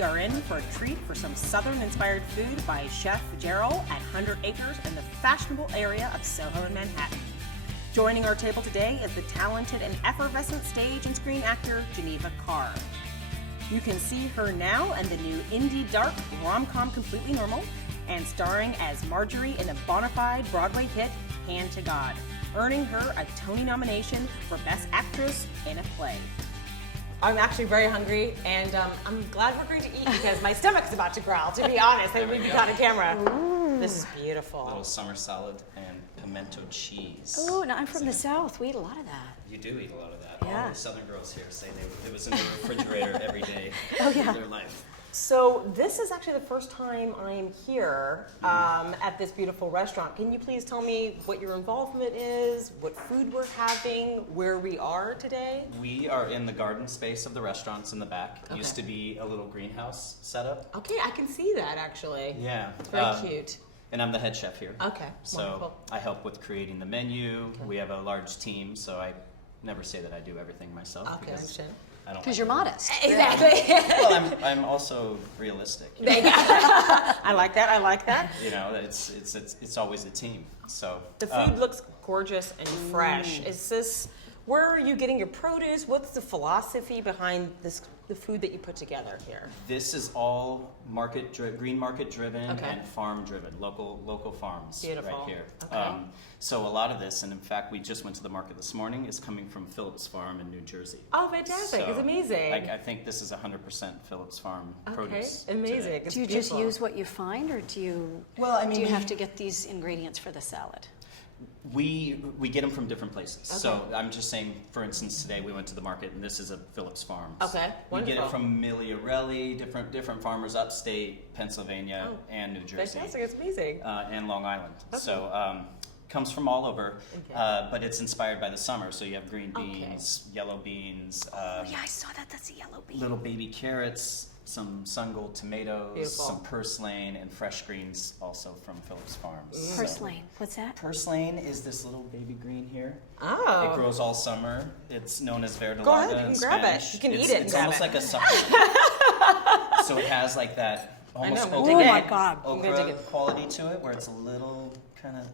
we are in for a treat for some Southern-inspired food by Chef Gerald at 100 Acres in the fashionable area of SoHo in Manhattan. Joining our table today is the talented and effervescent stage and screen actor Geneva Carr. You can see her now in the new indie dark rom-com Completely Normal and starring as Marjorie in the bona fide Broadway hit Hand to God, earning her a Tony nomination for Best Actress in a Play. I'm actually very hungry, and I'm glad we're going to eat because my stomach is about to growl, to be honest. I mean, on camera. Ooh. This is beautiful. A little summer salad and pimento cheese. Oh, no, I'm from the South. We eat a lot of that. You do eat a lot of that. Yeah. All the Southern girls here say it was in the refrigerator every day of their life. So this is actually the first time I'm here at this beautiful restaurant. Can you please tell me what your involvement is, what food we're having, where we are today? We are in the garden space of the restaurants in the back. It used to be a little greenhouse setup. Okay, I can see that actually. Yeah. It's very cute. And I'm the head chef here. Okay, So wonderful. I help with creating the menu. Okay. We have a large team, so I never say that I do everything myself. Okay, I understand. Because you're modest. Exactly. Well, I'm also realistic. I like that. I like that. You know, it's always a team. So the food looks gorgeous and fresh. Is this where are you getting your produce? What's the philosophy behind the food that you put together here? This is all green market driven Okay. and farm driven, local farms. Beautiful. Right here. Okay. So a lot of this, and in fact, we just went to the market this morning, is coming from Phillips Farm in New Jersey. Oh, fantastic! It's amazing. I think this is 100% Phillips Farm produce. Okay, amazing. Do you just use what you find, or do you? Well, I mean, do you have to get these ingredients for the salad? We get them from different places. Okay. So I'm just saying, for instance, today we went to the market, and this is a Phillips Farm. Okay, We get wonderful. it from Miliarelli, different farmers upstate Pennsylvania and New Jersey. Fantastic! It's amazing. And Long Island. Okay. So comes from all over, Okay. but it's inspired by the summer. So you have green beans, yellow beans, Oh yeah, I saw that. That's a yellow bean. little baby carrots, some sun-gold tomatoes, Beautiful. some purslane, and fresh greens also from Phillips Farms. Purslane. What's that? Purslane is this little baby green here. Oh. It grows all summer. It's known as verdolaga Go ahead, you in can grab it. Spanish. You can eat It's it and It's grab almost it. like a supplement. So it has like that almost I'm gonna dig Oh my it. God. I'm gonna okra dig it. quality to it, where it's a little kind of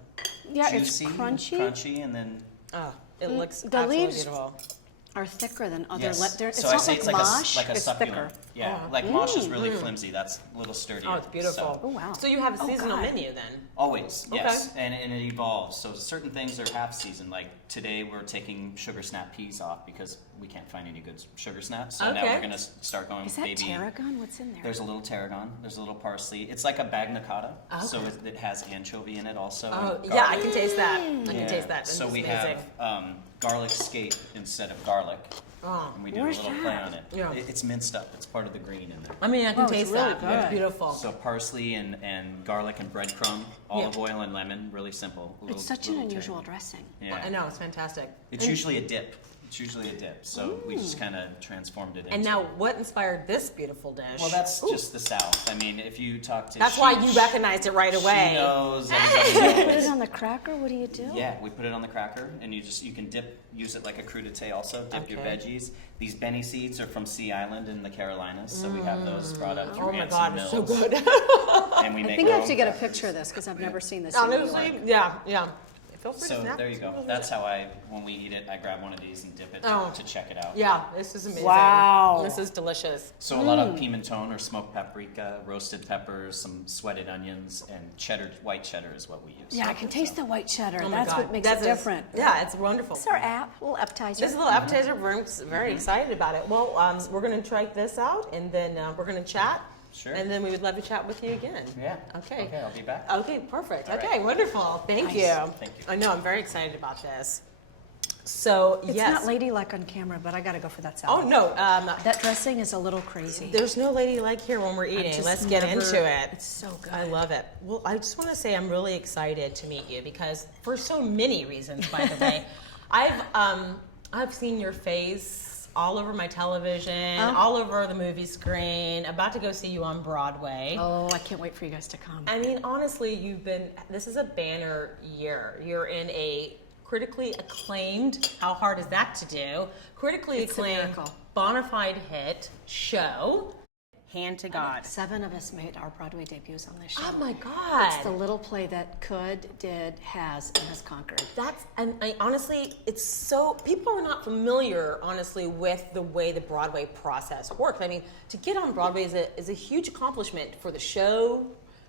Yeah, juicy, it's crunchy. and then Oh, it looks the absolutely leaves beautiful. Are thicker than other. yes. It's So I not say like it's mosh. like a it's succulent. thicker. Yeah, Oh. like mosh is really flimsy. That's a little sturdier. Oh, it's beautiful. So, Oh, wow. So you have a Oh, seasonal God. menu then? always, yes, Okay. and it evolves. So certain things are half season. Like today, we're taking sugar snap peas off because we can't find any good sugar snaps. So now Okay. we're gonna start going Is with that baby. tarragon? What's in there? There's a little tarragon. There's a little parsley. It's like a bagna cotta. So it has anchovy in it also. Oh, and yeah, I can taste that. I can Yeah. taste that. So It's we amazing. have garlic scape instead of garlic. Oh. And we do Where's a little that? play on it. Yeah. It's minced up. It's part of the green in there. I mean, I can Oh, it's taste really that. good. It's beautiful. So parsley and garlic and breadcrumb, olive oil and lemon, really simple. It's such an little unusual tangy. dressing. Yeah. I know, it's fantastic. It's usually a dip. So we just kind of transformed it into. And now, what inspired this beautiful dish? Well, that's just the South. I mean, if you talk to That's why you recognized it right away. She knows. You Everybody put it knows. on the cracker. What do you do? Yeah, we put it on the cracker, and you can use it like a crudité also. Dip your Okay. veggies. These Benny seeds are from Sea Island in the Carolinas, so we have those brought up through Oh my Anson God, it's so Mills. good. And we make I think I our have to own get a crackers. picture of this because I've never seen this in New Honestly, York. yeah. Feel free to So snap. there you go. That's how when we eat it, I grab one of these and dip it to check it out. Yeah, this is amazing. Wow. This is delicious. So a lot of pimentone or smoked paprika, roasted peppers, some sweated onions, and white cheddar is what we use. Yeah, I can taste the white cheddar. Oh my That's God. what makes That's it different. Yeah, it's wonderful. This is our app, little appetizer. This is a little appetizer. We're very excited about it. Well, we're going to try this out, and then we're going to chat. Sure. And then we would love to chat with you again. Yeah. Okay. Okay, I'll be back. Okay, perfect. All Okay, right. wonderful. Thank Nice. you. Thank you. I know, I'm very excited about this. So, It's yes. not ladylike on camera, but I got to go for that Oh, salad. no. That dressing is a little crazy. There's no ladylike here when we're I've eating. just Let's get never- into it. It's so good. I love it. Well, I just want to say I'm really excited to meet you because for so many reasons, by the way. I've seen your face all over my television, all over the movie screen, about to go see you on Broadway. Oh, I can't wait for you guys to come. I mean, honestly, this is a banner year. You're in a critically acclaimed, how hard is that to do? Critically It's a acclaimed, miracle. bona fide hit show. Hand to God. 7 of us made our Broadway debuts on this show. Oh my God. It's the little play that could, did, has, and has conquered. And honestly, it's so, people are not familiar, honestly, with the way the Broadway process works. I mean, to get on Broadway is a huge accomplishment for the show,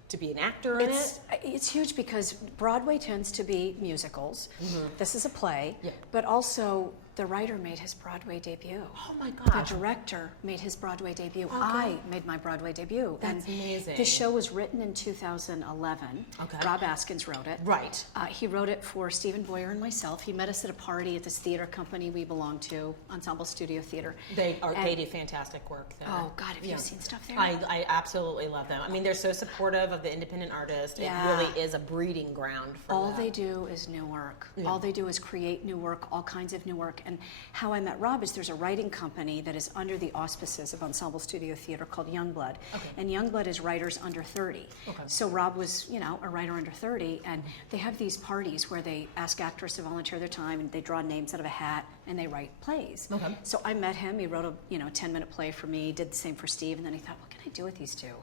to be an actor in it. It's huge because Broadway tends to be musicals. This is a play, Yeah. but also the writer made his Broadway debut. Oh my gosh. The director made his Broadway debut. I made my Broadway debut. That's amazing. The show was written in 2011. Okay. Rob Askins wrote it. Right. He wrote it for Stephen Boyer and myself. He met us at a party at this theater company we belong to, Ensemble Studio Theater. They do fantastic work there. Oh God, have you seen stuff there? I absolutely love them. I mean, they're so supportive of the independent artist. Yeah. It really is a breeding ground for All that. they do is new work. All they do is create new work, all kinds of new work. And how I met Rob is there's a writing company that is under the auspices of Ensemble Studio Theater called Youngblood. Okay. And Youngblood is writers under 30. Okay. So Rob was, a writer under 30, and they have these parties where they ask actors to volunteer their time, and they draw names out of a hat, and they write plays. Okay. So I met him. He wrote a 10-minute play for me, did the same for Steve, and then he thought, what can I do with these two?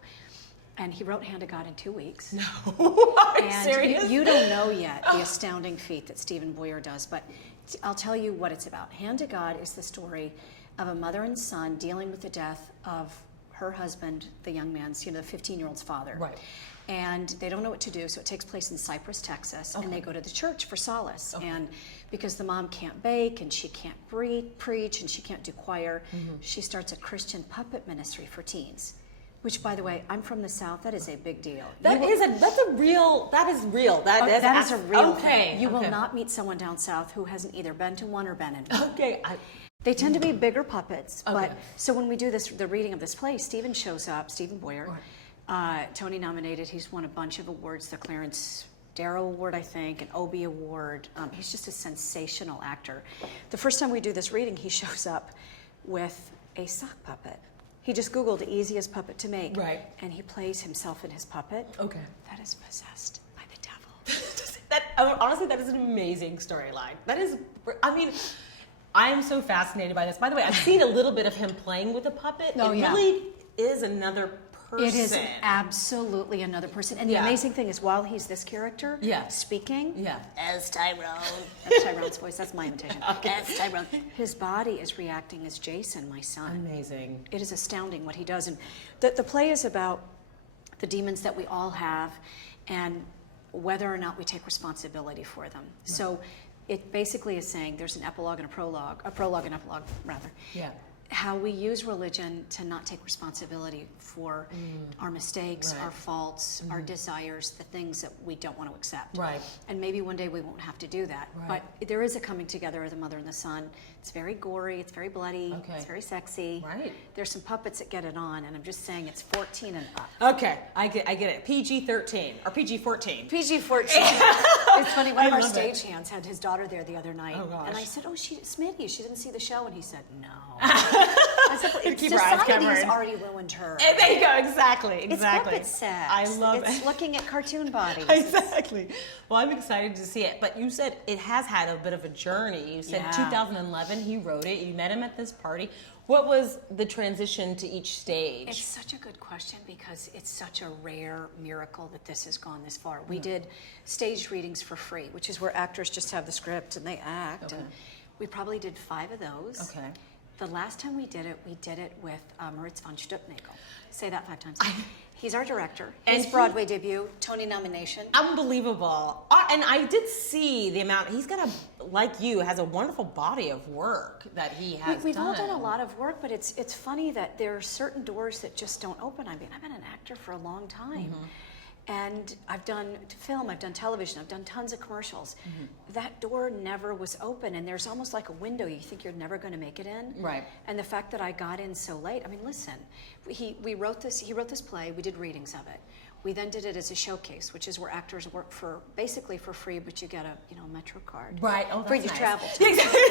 And he wrote Hand to God in 2 weeks. No. Are you And serious? you don't know yet the astounding feat that Stephen Boyer does, but I'll tell you what it's about. Hand to God is the story of a mother and son dealing with the death of her husband, the young man's, the 15-year-old's father. Right. And they don't know what to do, so it takes place in Cypress, Texas, and they go to the church for solace. Okay. And because the mom can't bake, and she can't preach, and she can't do choir, she starts a Christian puppet ministry for teens. Which, by the way, I'm from the South. That is a big deal. That is real. That is real. That That is a real okay. thing. You will not meet someone down south who hasn't either been to one or been in one. Okay. They tend to be bigger puppets, Okay. but so when we do the reading of this play, Stephen shows up, Stephen Boyer, Tony nominated. He's won a bunch of awards, the Clarence Darrow Award, I think, an Obie Award. He's just a sensational actor. The first time we do this reading, he shows up with a sock puppet. He just Googled the easiest puppet to make. Right. And he plays himself in his puppet. Okay. That is possessed by the devil. Honestly, that is an amazing storyline. That is, I mean, I am so fascinated by this. By the way, I've seen a little bit of him playing with a puppet. Oh, it yeah. really is another person. It is absolutely another person. And the Yeah. amazing thing is while he's this character Yeah. speaking, Yeah. as Tyrone, that's Tyrone's voice, that's my imitation, as Tyrone, his body is reacting as Jason, my son. Amazing. It is astounding what he does. And the play is about the demons that we all have and whether or not we take responsibility for them. Right. So it basically is saying there's an epilogue and a prologue and epilogue rather. Yeah. How we use religion to not take responsibility for our mistakes, Right. our faults, our desires, the things that we don't want to accept. Right. And maybe one day we won't have to do that. Right. But there is a coming together of the mother and the son. It's very gory, it's very bloody, Okay. it's very sexy. Right. There's some puppets that get it on, and I'm just saying it's 14 and up. Okay, I get it. PG-13 or PG-14. PG-14. It's funny, one of our love it. stagehands had his daughter there the other night. Oh, gosh. And I said, Smitty, she didn't see the show. And he said, no. I said, well, Keep her eyes society has covered. already ruined her. There you go. Exactly. It's puppet sex. I love it's it. looking at cartoon bodies. Exactly. Well, I'm excited to see it. But you said it has had a bit of a journey. You said Yeah. 2011 he wrote it. You met him at this party. What was the transition to each stage? It's such a good question because it's such a rare miracle that this has gone this far. We did stage readings for free, which is where actors just have the script and they act. Okay. And we probably did 5 of those. Okay. The last time we did it with Moritz von Stucknagel. Say that 5 times. He's our director. And His he- Broadway debut, Tony nomination. Unbelievable. And I did see the amount, he's got like you, has a wonderful body of work that he has We've done. all done a lot of work, but it's funny that there are certain doors that just don't open. I mean, I've been an actor for a long time. And I've done film, I've done television, I've done tons of commercials. That door never was open, and there's almost like a window you think you're never going to make it in. Right. And the fact that I got in so late, I mean, listen, he wrote this play, we did readings of it. We then did it as a showcase, which is where actors work for basically for free, but you get a Metro card. Right. Oh, For that's your nice. travel.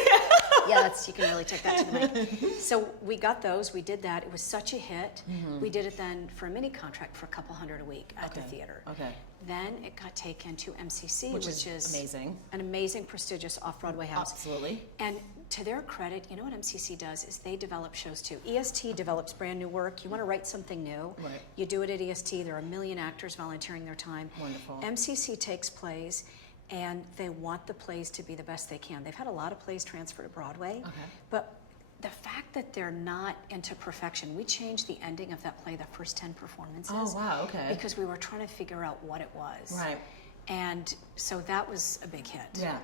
Yeah, you can really take that to the bank. So we got those, we did that. It was such a hit. We did it then for a mini contract for a couple $100 a week at the theater. Okay. Then it got taken to MCC, Which which is amazing. an amazing, prestigious off-Broadway house. Absolutely. And to their credit, you know what MCC does is they develop shows too. EST develops brand new work. You want to write something new, Right. you do it at EST. There are a million actors volunteering their time. Wonderful. MCC takes plays, and they want the plays to be the best they can. They've had a lot of plays transfer to Broadway, but the fact that they're not into perfection, we changed the ending of that play, the first 10 performances. Oh, wow, okay. Because we were trying to figure out what it was. Right. And so that was a big hit. Yeah.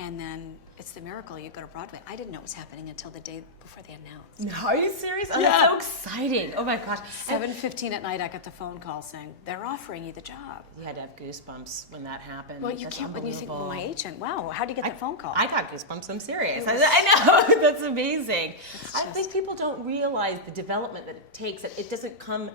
And then it's the miracle, you go to Broadway. I didn't know it was happening until the day before they announced. No, are you serious? Oh, Yeah. that's so exciting. Oh my gosh. 7:15 at night, I got the phone call saying, they're offering you the job. You had to have goosebumps when that happened. Well, you That's can't, when you think, well, unbelievable. my agent, wow, how do you get that phone call? I got goosebumps. I'm serious. It was- I know. That's amazing. I just- think people don't realize the development that it takes. That it doesn't come.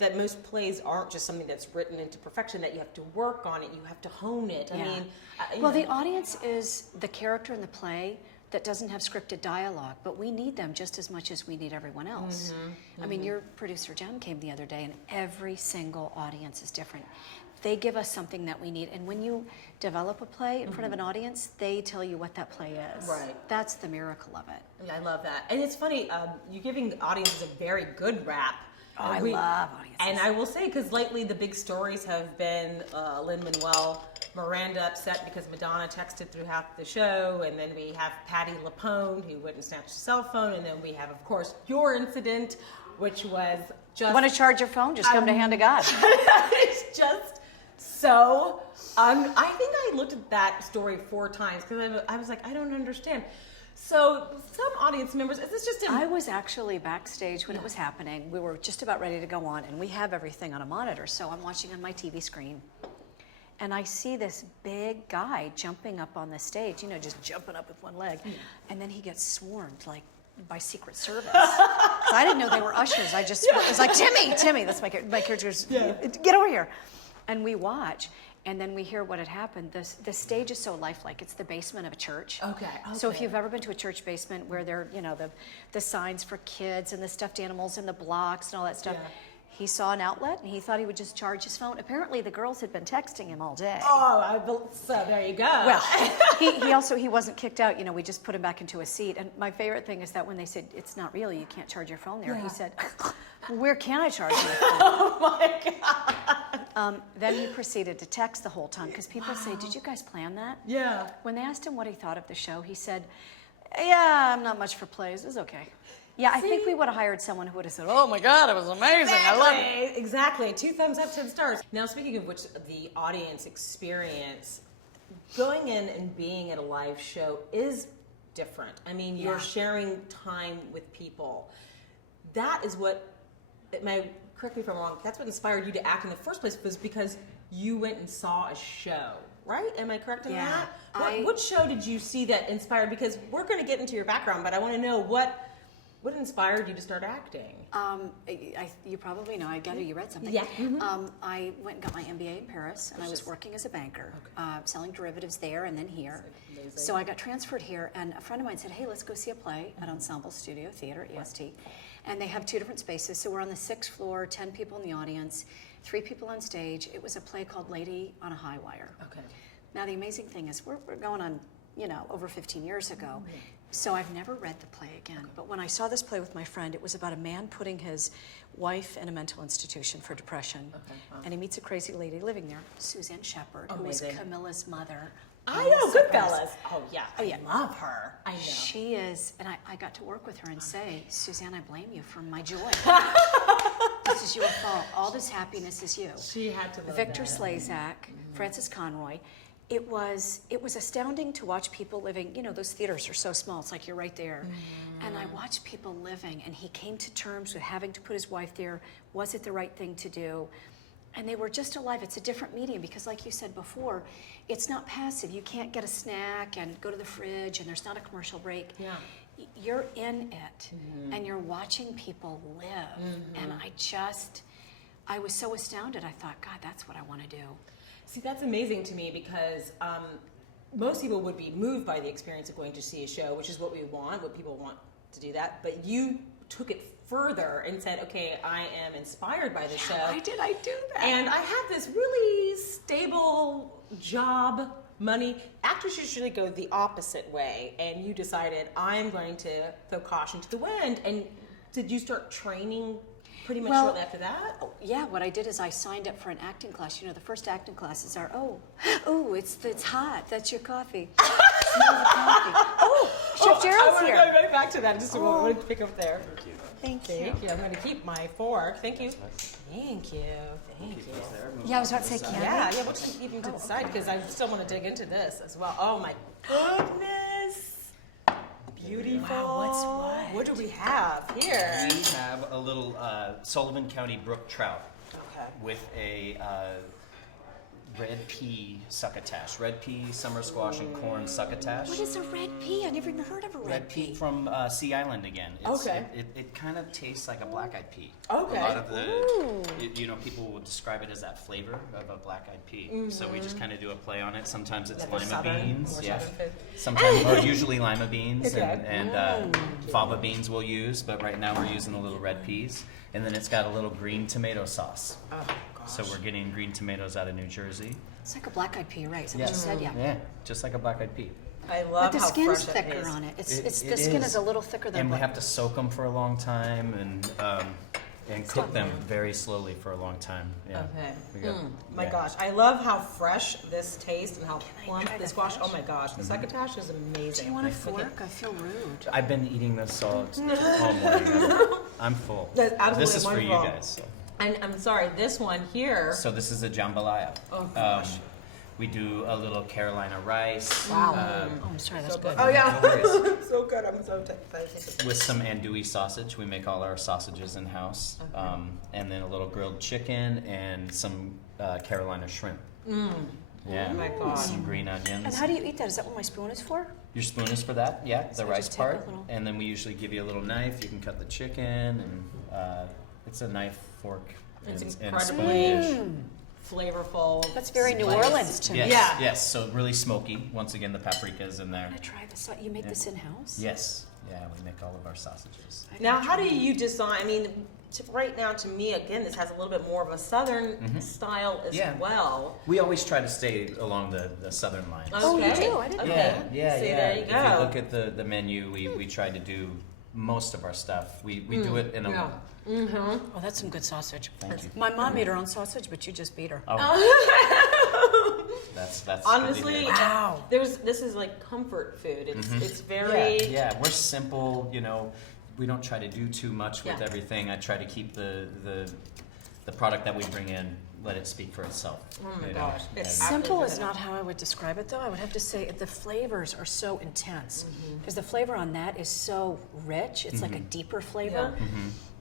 That most plays aren't just something that's written into perfection. That you have to work on it. You have to hone it. I Yeah. mean, you Well, know. the audience is the character in the play that doesn't have scripted dialogue, but we need them just as much as we need everyone else. I mean, your producer, Jen, came the other day, and every single audience is different. They give us something that we need, and when you develop a play in front of an audience, they tell you what that play is. Right. That's the miracle of it. Yeah, I love that. And it's funny, you're giving audiences a very good rap. Oh, I love audiences. And I will say, because lately the big stories have been Lin-Manuel Miranda upset because Madonna texted throughout the show, and then we have Patti LuPone who went and snatched a cell phone, and then we have, of course, your incident, which was just... Want to charge your phone? Just come to Hand of God. It's just so... I think I looked at that story 4 times because I was like, I don't understand. So some audience members, is this just in... I was actually backstage when it was happening. We were just about ready to go on, and we have everything on a monitor, so I'm watching on my TV screen. And I see this big guy jumping up on the stage, you know, just jumping up with one leg. And then he gets swarmed, like, by Secret Service. 'Cause I didn't know they were ushers. I just was like, Timmy, that's my character's, get over here. And we watch. And then we hear what had happened. The stage is so lifelike. It's the basement of a church. Okay. So if you've ever been to a church basement where there, you know, the signs for kids and the stuffed animals and the blocks and all that stuff, Yeah. he saw an outlet and he thought he would just charge his phone. Apparently the girls had been texting him all day. So there you go. Well, he wasn't kicked out. You know, we just put him back into a seat. And my favorite thing is that when they said, it's not real, you can't charge your phone there, he said, where can I charge my phone? Oh my God. Then he proceeded to text the whole time because people say, did you guys plan that? Yeah. When they asked him what he thought of the show, he said, yeah, I'm not much for plays. It was okay. Yeah, I think we would have hired someone who would have said, oh my God, it was amazing. I love it. Exactly. 2 thumbs up, 10 stars. Now, speaking of which, the audience experience, going in and being at a live show is different. I mean, you're sharing time with people. That is what, correct me if I'm wrong, that's what inspired you to act in the first place, was because you went and saw a show, right? Am I correct in Yeah, that? What show did you see that inspired? Because we're going to get into your background, but I want to know what inspired you to start acting? You probably know. I gather you read something. Yeah. I went and got my MBA in Paris, and I was working as a banker, selling derivatives there and then here. Amazing. So I got transferred here, and a friend of mine said, hey, let's go see a play at Ensemble Studio Theater, EST. And they have 2 different spaces. So we're on the 6th floor, 10 people in the audience, 3 people on stage. It was a play called Lady on a High Wire. Okay. Now, the amazing thing is we're going on, you know, over 15 years ago. So I've never read the play again. But when I saw this play with my friend, it was about a man putting his wife in a mental institution for depression. And he meets a crazy lady living there, Suzanne Shepherd, who is Amazing. Camilla's mother. I know, Goodfellas. Oh, yeah. yeah. I love her. I know. She is, and I got to work with her and say, Suzanne, I blame you for my joy. This is your fault. All this happiness is you. She had to love Victor that. Slazak, Francis Conroy. It was astounding to watch people living, you know, those theaters are so small, it's like you're right there. And I watched people living, and he came to terms with having to put his wife there. Was it the right thing to do? And they were just alive. It's a different medium because, like you said before, it's not passive. You can't get a snack and go to the fridge, and there's not a commercial break. Yeah. You're in it, and you're watching people live. And I was so astounded. I thought, God, that's what I want to do. See, that's amazing to me because most people would be moved by the experience of going to see a show, which is what we want, what people want to do that. But you took it further and said, okay, I am inspired by the show. Why did I do that? And I have this really stable job money. Actors usually go the opposite way, and you decided, I'm going to throw caution to the wind. And did you start training pretty much shortly after that? Yeah, what I did is I signed up for an acting class. You know, the first acting classes are, it's hot. That's your coffee. Smell the coffee. Oh, Chef Gerald's here. I want to go back to that in just a moment. I want to pick up there. Thank you. Thank you. I'm going to keep my fork. Thank you. Thank you. Thank you. Yeah, I was about to say candy. Yeah, we'll just keep them to the side because I still want to dig into this as well. Oh my goodness. Beautiful. Wow, what's what? What do we have here? We have a little Sullivan County brook trout Okay. with a red pea succotash. Red pea, summer squash, and corn succotash. What is a red pea? I never even heard of a red pea. From Sea Island again. Okay. It kind of tastes like a black-eyed pea. Okay. A lot of the, people will describe it as that flavor of a black-eyed pea. So we just kind of do a play on it. Sometimes it's Like a lima southern- beans. more Yeah. southern food. Sometimes, or usually lima beans Okay. and fava beans we'll use. But right now we're using the little red peas. And then it's got a little green tomato sauce. Oh, gosh. So we're getting green tomatoes out of New Jersey. It's like a black-eyed pea, right? Is that what you said? Yeah. Yeah, just like a black-eyed pea. I love But the how skin's fresh it thicker is. on it. It The skin is a little thicker than and we what? have to soak them for a long time and cook them very slowly for a long time. Yeah. Okay. We got- My yeah. gosh, I love how fresh this tastes and how plump try the the squash. fish? Oh my gosh, the succotash is amazing. Do you want a Okay. fork? I feel rude. I've been eating this all morning. I'm full. That's absolutely This is for you wonderful. guys. So. And I'm sorry, this one here. So this is a jambalaya. Oh, gosh. We do a little Carolina rice. Wow. Oh, I'm sorry. That's good. Oh yeah, No worries. so good. I'm so excited. With some andouille sausage. We make all our sausages in house. Okay. And then a little grilled chicken and some Carolina shrimp. Yeah. Oh my with gosh. some green onions. And how do you eat that? Is that what my spoon is for? Your spoon is for that, yeah, the So rice just take a part. little- And then we usually give you a little knife. You can cut the chicken, and it's a knife, fork, It's and incredibly spoon dish. flavorful. That's very New Spice. Orleans to Yes, me. Yeah. yes. So really smoky. Once again, the paprika's in there. I'm gonna try this. You make this in-house? Yes, yeah, we make all of our sausages. Now, how do you design? I mean, right now, to me, again, this has a little bit more of a southern style as Yeah. well. We always try to stay along the southern lines. Oh, you Okay. do? I didn't know Yeah, that. yeah, See, yeah. there you If go. you look at the menu, we try to do most of our stuff. We do it in a. Yeah. Oh, that's some good sausage. Thank you. My mom made her own sausage, but you just beat her. Oh. That's good to Honestly, hear. Wow. this is like comfort food. It's very Yeah, we're simple. We don't try to do too much with Yeah. everything. I try to keep the product that we bring in, let it speak for itself. Oh my you gosh, know, it's and- Simple is not how I would describe it, though. I would have to say the flavors are so intense because the flavor on that is so rich. It's like a deeper flavor,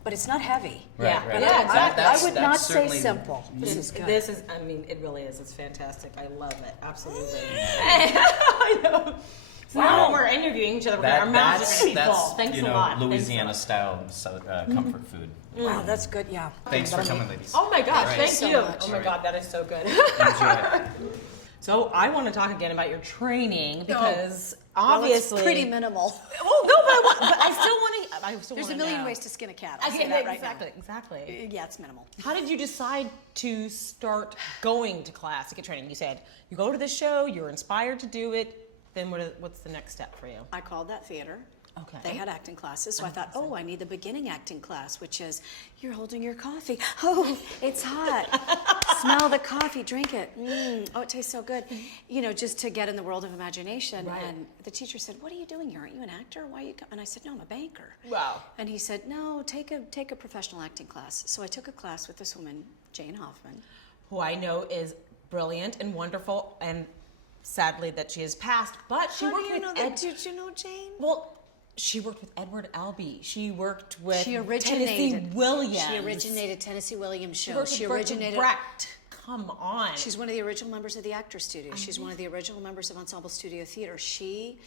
but it's not heavy. Right, Yeah. right. Yeah, exactly. I would not that's say certainly- simple. This is good. This is, I mean, it really is. It's fantastic. I love it. Absolutely. I know. So now when we're interviewing each other, our mouths are going to be full. Thanks a lot. Louisiana style comfort food. Wow, that's good. Yeah. Thanks for coming, ladies. Oh my gosh, Right. thank so you. much. Oh my God, that is so good. Enjoy. So I want to talk again about your training because obviously, Well, it's pretty minimal. Oh no, but I still want to. I still There's a want million know. ways to skin a cat. I'll Okay, say that right exactly. now. Yeah, it's minimal. How did you decide to start going to class to get training? You said you go to the show, you're inspired to do it. Then what's the next step for you? I called that theater. Okay. They had acting classes, so I thought, oh, I need the beginning acting class, which is you're holding your coffee. Oh, it's hot. Smell the coffee, drink it. Oh, it tastes so good. Just to get in the world of imagination. Right. And the teacher said, what are you doing here? Aren't you an actor? Why are you? And I said, no, I'm a banker. Wow. And he said, no, take a professional acting class. So I took a class with this woman, Jane Hoffman. Who I know is brilliant and wonderful, and sadly that she has passed. But she worked with Did you know Jane? Well, she worked with Edward Albee. She worked with She Tennessee originated Williams. She originated Tennessee Williams She show. worked She with Bertolt originated. Brecht. Come on. She's one of the original members of the Actors Studio. She's one of the original members of Ensemble Studio Theater. She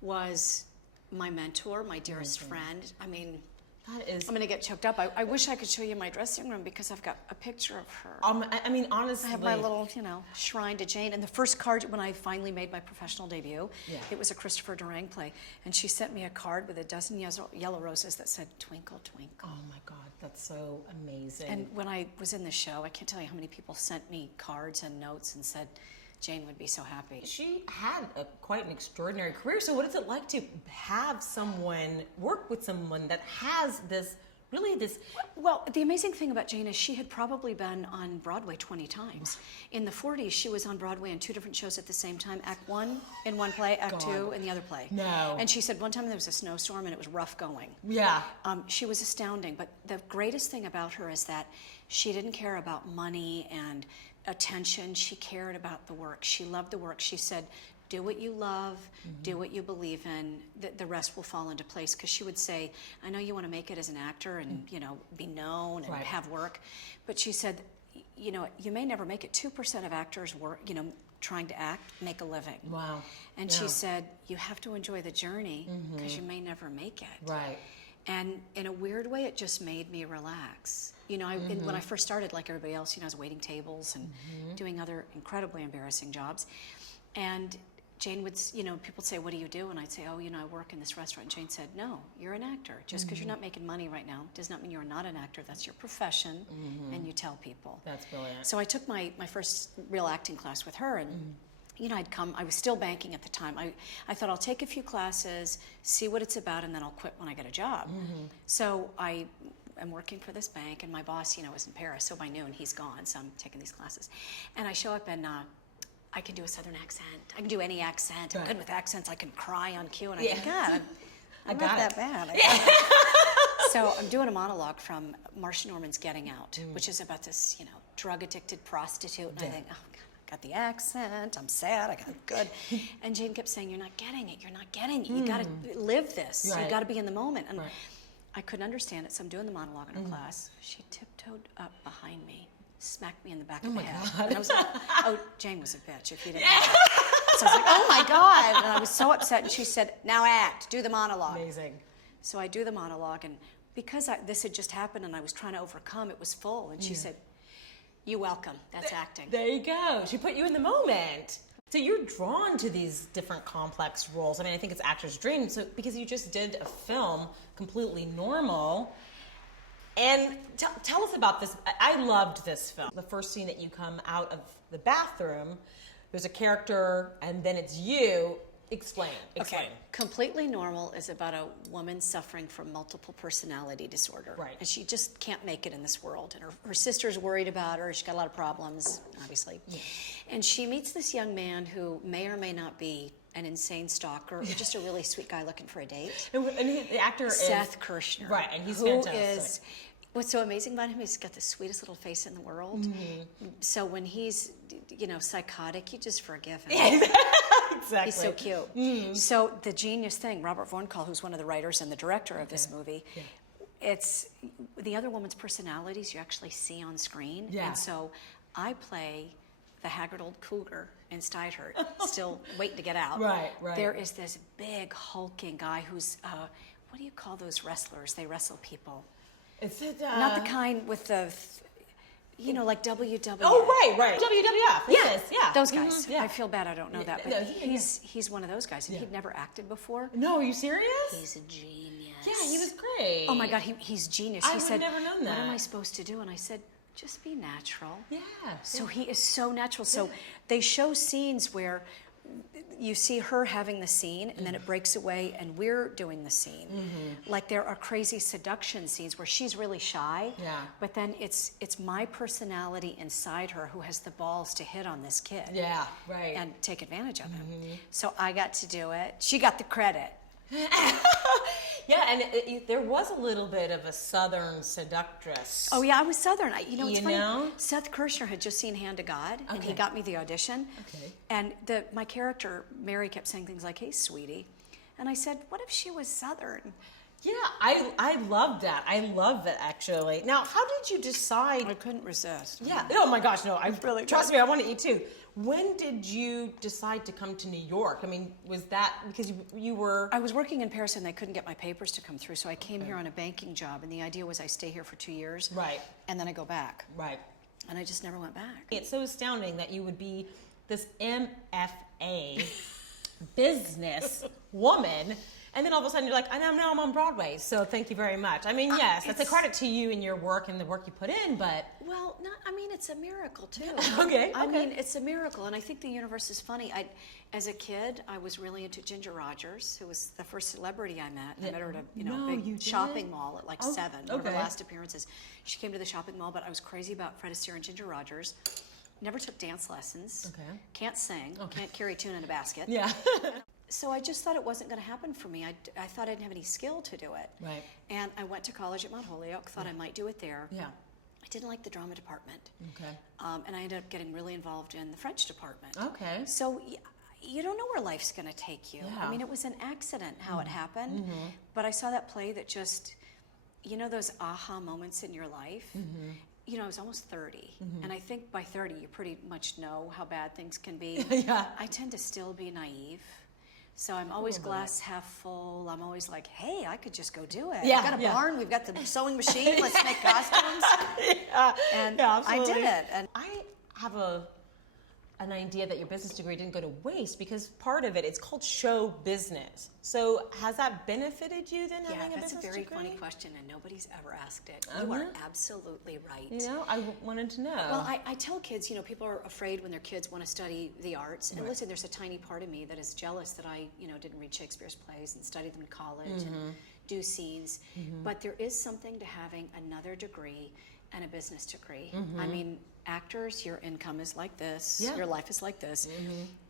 was my mentor, my dearest friend. I mean, that is. I'm going to get choked up. I wish I could show you my dressing room because I've got a picture of her. I mean, honestly. I have my little, shrine to Jane. And the first card, when I finally made my professional debut, it was a Christopher Durang play. And she sent me a card with a dozen yellow roses that said, "Twinkle, twinkle." Oh my God, that's so amazing. And when I was in the show, I can't tell you how many people sent me cards and notes and said, Jane would be so happy. She had quite an extraordinary career. So what is it like to have someone, work with someone that has this, really this... Well, the amazing thing about Jane is she had probably been on Broadway 20 times. In the 40s, she was on Broadway in 2 different shows at the same time. Act 1 in one play, Act 2 in the other play. No. And she said one time there was a snowstorm and it was rough going. Yeah. She was astounding. But the greatest thing about her is that she didn't care about money and attention. She cared about the work. She loved the work. She said, do what you love, do what you believe in, the rest will fall into place. Because she would say, I know you want to make it as an actor and, you know, be known and have work. But she said, you know, you may never make it. 2% of actors work, you know, trying to act, make a living. Wow. And she said, you have to enjoy the journey because you may never make it. Right. And in a weird way, it just made me relax. You know, when I first started, like everybody else, you know, I was waiting tables and doing other incredibly embarrassing jobs. And Jane would, you know, people would say, what do you do? And I'd say, oh, you know, I work in this restaurant. And Jane said, no, you're an actor. Just because you're not making money right now does not mean you're not an actor. That's your profession, and you tell people. That's brilliant. So I took my first real acting class with her, and you know, I was still banking at the time. I thought I'll take a few classes, see what it's about, and then I'll quit when I get a job. So I am working for this bank, and my boss, you know, is in Paris, so by noon he's gone, so I'm taking these classes. And I show up, and I can do a Southern accent. I can do any accent. I'm good with accents. I can cry on cue, and I think, God, I'm not that bad. So I'm doing a monologue from Marcia Norman's Getting Out, which is about this, you know, drug-addicted prostitute, and I think, oh, God, I got the accent, I'm sad, I got it good. And Jane kept saying, you're not getting it, you're not getting it. You gotta live this. You gotta be in the moment. And I couldn't understand it, so I'm doing the monologue in her class. She tiptoed up behind me, smacked me in the back of the head. God. And I was like, oh, Jane was a bitch, if you didn't know. So I was like, oh my God. And I was so upset, and she said, now act, do the monologue. Amazing. So I do the monologue, and because this had just happened and I was trying to overcome, it was full. And she said, you're welcome, that's acting. There you go. She put you in the moment. So you're drawn to these different complex roles. I mean, I think it's actor's dream. So because you just did a film, Completely Normal. And tell us about this. I loved this film. The first scene that you come out of the bathroom, there's a character, and then it's you. Explain. Okay. Completely Normal is about a woman suffering from multiple personality disorder. Right. And she just can't make it in this world. And her sister's worried about her. She's got a lot of problems, obviously. Yeah. And she meets this young man who may or may not be an insane stalker or just a really sweet guy looking for a date. And the actor is Seth Kirshner. Right, and he's who fantastic. What's so amazing about him is he's got the sweetest little face in the world. So when he's, you know, psychotic, you just forgive him. Exactly. He's so cute. So the genius thing, Robert Vornkahl, who's one of the writers and the director of this movie, it's the other woman's personalities you actually see on screen. Yeah. And so I play the haggard old cougar in Steidhurt, still waiting to get out. Right. There is this big hulking guy who's, what do you call those wrestlers? They wrestle people. Is it, Not the kind with the, you know, like WWF. Oh, right. WWF. Yeah, yeah. those guys. Mm-hmm. Yeah. I feel bad I don't know that, but No, he's one of those guys, and he'd never acted before. No, are you serious? He's a genius. Yeah, he was great. Oh my God, he's genius. I He said, never known that. what am I supposed to do? And I said, just be natural. Yeah. So he is so natural. So they show scenes where you see her having the scene, and then it breaks away, and we're doing the scene. Like there are crazy seduction scenes where she's really shy, but then it's my personality inside her who has the balls to hit on this kid. Yeah, right. And take advantage of him. So I got to do it. She got the credit. Yeah, and there was a little bit of a Southern seductress. Oh yeah, I was Southern. It's You funny. know? Seth Kirshner had just seen Hand to God, and he Okay. got me the audition. Okay. And my character, Mary, kept saying things like, hey, sweetie. And I said, what if she was Southern? Yeah, I love that. I love it, actually. Now, how did you decide? I couldn't resist. Yeah. Oh my gosh, no. I really trust me. I want to eat too. When did you decide to come to New York? I mean, was that because you were? I was working in Paris, and they couldn't get my papers to come through, so I came here on a banking job, and the idea was I stay here for 2 years. Right. And then I go back. Right. And I just never went back. It's so astounding that you would be this MFA business woman And then all of a sudden you're like, and now I'm on Broadway, so thank you very much. I mean, yes, it's a credit to you and your work and the work you put in, but... Well, it's a miracle, too. Okay. I mean, it's a miracle, and I think the universe is funny. As a kid, I was really into Ginger Rogers, who was the first celebrity I met. I met her at a big shopping mall at 7, one of her last appearances. She came to the shopping mall, but I was crazy about Fred Astaire and Ginger Rogers. Never took dance lessons. Okay. Can't sing. Okay. Can't carry tune in a basket. Yeah. So I just thought it wasn't going to happen for me. I thought I didn't have any skill to do it. Right. And I went to college at Mount Holyoke, thought I might do it there. Yeah. I didn't like the drama department. Okay. And I ended up getting really involved in the French department. Okay. So you don't know where life's going to take you. Yeah. I mean, it was an accident how it happened. But I saw that play that just, those aha moments in your life. I was almost 30. And I think by 30, you pretty much know how bad things can be. Yeah. I tend to still be naive. So I'm always glass half full. I'm always like, hey, I could just go do it. Yeah, We've got a barn. We've got the sewing machine. Let's make costumes. And I did it. And I have an idea that your business degree didn't go to waste because part of it's called show business. So has that benefited you then having a business degree? That's a very funny question, and nobody's ever asked it. You are absolutely right. I wanted to know. Well, I tell kids, people are afraid when their kids want to study the arts. And listen, there's a tiny part of me that is jealous that I, didn't read Shakespeare's plays and study them in college and do scenes. But there is something to having another degree and a business degree. I mean, actors, your income is like this, your life is like this.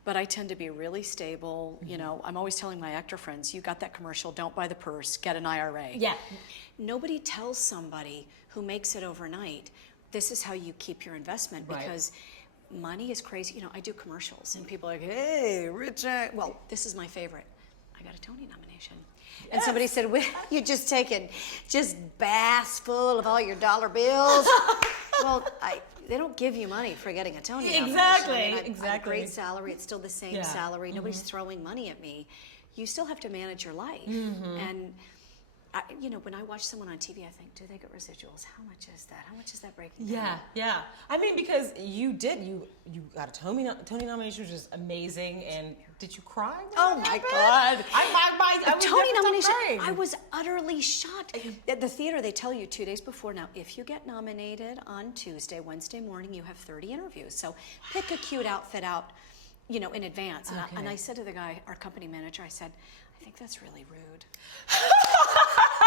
But I tend to be really stable. I'm always telling my actor friends, you got that commercial, don't buy the purse, get an IRA. Yeah. Nobody tells somebody who makes it overnight, this is how you keep your investment, because money is crazy. I do commercials and people are like, hey, Richard. Well, this is my favorite. I got a Tony nomination. And somebody said, well, you just taken baths full of all your dollar bills. Well, they don't give you money for getting a Tony nomination. Exactly. I have a great salary. It's still the same salary. Nobody's throwing money at me. You still have to manage your life. And when I watch someone on TV, I think, do they get residuals? How much is that? How much is that breaking down? Yeah. I mean, because you got a Tony nomination, which is amazing. And did you cry? Oh my God! I was Tony never nomination. crying. I was utterly shocked. At the theater, they tell you 2 days before. Now, if you get nominated on Tuesday, Wednesday morning, you have 30 interviews. So pick a cute outfit out, in advance. And I said to the guy, our company manager, I said, I think that's really rude.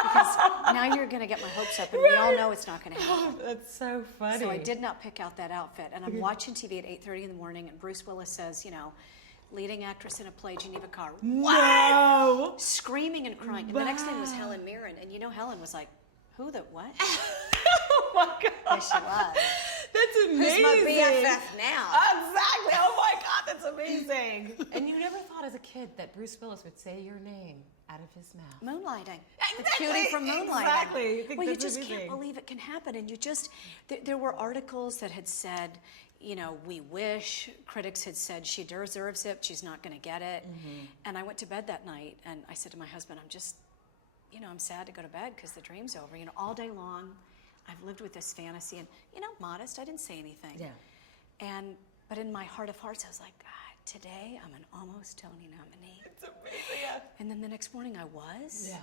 Because now you're going to get my hopes up, and we all know it's not going to happen. Oh, that's so funny. So I did not pick out that outfit. And I'm watching TV at 8:30 in the morning, and Bruce Willis says, leading actress in a play, Geneva Carr. Wow! Screaming and crying. And the next thing was Helen Mirren. And Helen was like, who the what? Oh my God. Yes, she was. That's amazing. Who's my BFF now? Exactly. Oh my God, that's amazing. And you never thought as a kid that Bruce Willis would say your name out of his mouth. Moonlighting. Exactly. The cutie from Moonlighting. Exactly. Well, you just can't believe it can happen. And there were articles that had said, we wish. Critics had said she deserves it. She's not going to get it. And I went to bed that night, and I said to my husband, I'm sad to go to bed because the dream's over. All day long, I've lived with this fantasy, and modest. I didn't say anything. Yeah. But in my heart of hearts, I was like, God, today I'm an almost Tony nominee. It's amazing. Yeah. And then the next morning I was. Yeah.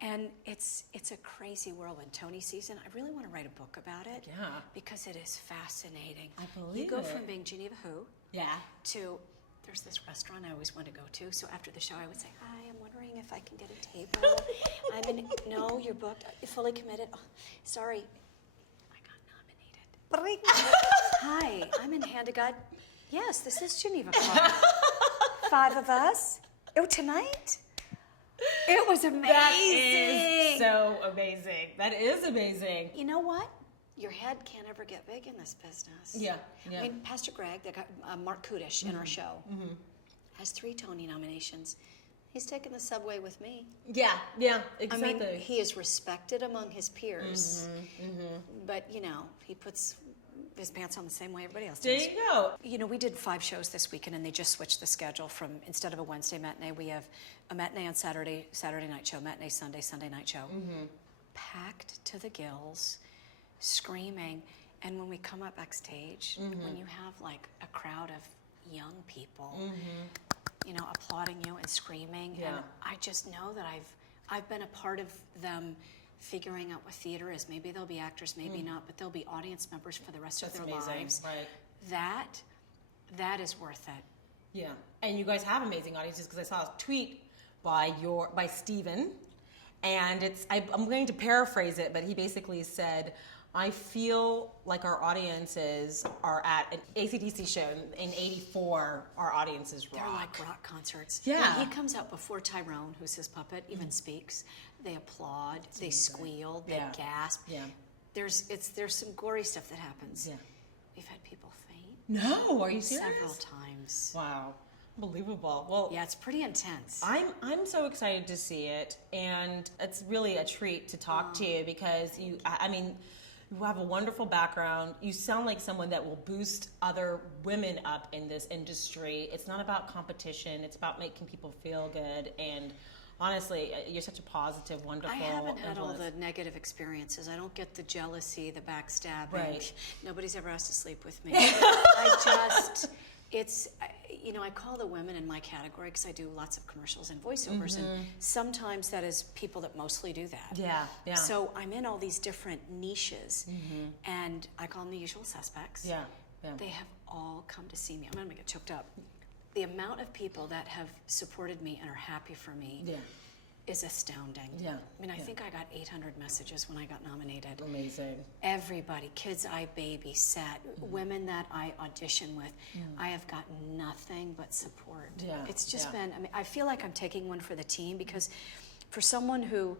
And it's a crazy whirl in Tony season. I really want to write a book about it. Yeah. Because it is fascinating. I believe You go it. from being Geneva Who. Yeah. To there's this restaurant I always want to go to. So after the show, I would say, hi, I'm wondering if I can get a table. No, you're booked. Fully committed. Oh, sorry. I got nominated. Hi, I'm in Hand of God. Yes, this is Geneva Carr. 5 of us. Oh, tonight? It was amazing. That is so amazing. That is amazing. You know what? Your head can't ever get big in this business. Yeah. I mean, Pastor Greg, that got Mark Kudish in our show, has 3 Tony nominations. He's taken the subway with me. Yeah, exactly. I mean, he is respected among his peers. But, he puts his pants on the same way everybody else does. There you go. We did 5 shows this weekend, and they just switched the schedule from, instead of a Wednesday matinee, we have a matinee on Saturday night show, matinee Sunday night show. Packed to the gills, screaming. And when we come up backstage, when you have like a crowd of young people, applauding you and screaming. Yeah. And I just know that I've been a part of them figuring out what theater is. Maybe they'll be actors, maybe not, but they'll be audience members for the rest of their amazing. lives. Right. That is worth it. Yeah, and you guys have amazing audiences because I saw a tweet by Steven, and I'm going to paraphrase it, but he basically said, I feel like our audiences are at an ACDC show in '84. Our audiences rock. They're like rock concerts. Yeah. When he comes out before Tyrone, who's his puppet, even speaks, they applaud, they squeal, they gasp. Yeah. There's some gory stuff that happens. Yeah. We've had people faint. No, are you serious? Several times. Wow, unbelievable. Well, Yeah, it's pretty intense. I'm so excited to see it, and it's really a treat to talk to you because you have a wonderful background. You sound like someone that will boost other women up in this industry. It's not about competition. It's about making people feel good. And honestly, you're such a positive, wonderful I haven't had all influence. the negative experiences. I don't get the jealousy, the backstabbing. Right. Nobody's ever asked to sleep with me. I call the women in my category because I do lots of commercials and voiceovers, and sometimes that is people that mostly do that. Yeah, yeah. So I'm in all these different niches, and I call them the usual suspects. Yeah, yeah. They have all come to see me. I'm gonna get choked up. The amount of people that have supported me and are happy for me is astounding. Yeah, I mean, I think I got 800 messages when I got nominated. Amazing. Everybody, kids I babysat, women that I audition with, I have gotten nothing but support. Yeah, It's just yeah. been, I feel like I'm taking one for the team because for someone who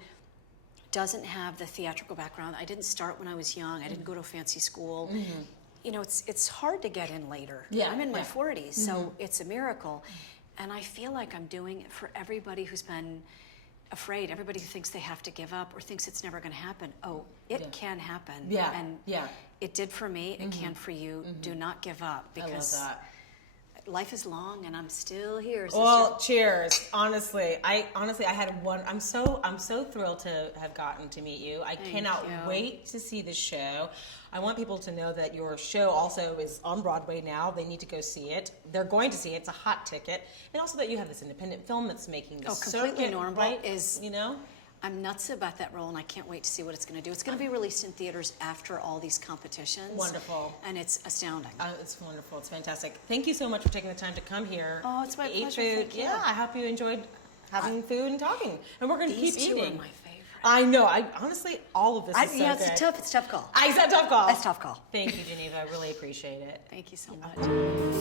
doesn't have the theatrical background, I didn't start when I was young, I didn't go to a fancy school. You know, it's hard to get in later. Yeah, I'm in my yeah. 40s, so it's a miracle. And I feel like I'm doing it for everybody who's been afraid, everybody who thinks they have to give up or thinks it's never going to happen. Oh, it can happen. Yeah, And yeah. it did for me, it can for you. Do not give up because I love that. life is long and I'm still here, sister. Well, cheers. Honestly, I had one. I'm so thrilled to have gotten to meet you. I cannot you. wait to see the show. I want people to know that your show also is on Broadway now. They need to go see it. They're going to see it. It's a hot ticket, and also that you have this independent film that's making the Completely circuit, Normal right? is, you know. I'm nuts about that role and I can't wait to see what it's going to do. It's going to be released in theaters after all these competitions. Wonderful. And it's astounding. It's wonderful. It's fantastic. Thank you so much for taking the time to come here. Oh, it's my Eat pleasure. food. Thank you. Yeah, I hope you enjoyed having food and talking. And we're going to keep These two eating. are my favorite. I know. Honestly, all of this is so Yeah, good. it's a tough call. It's a tough call. It's a tough call. Thank you, Geneva. I really appreciate it. Thank you so much.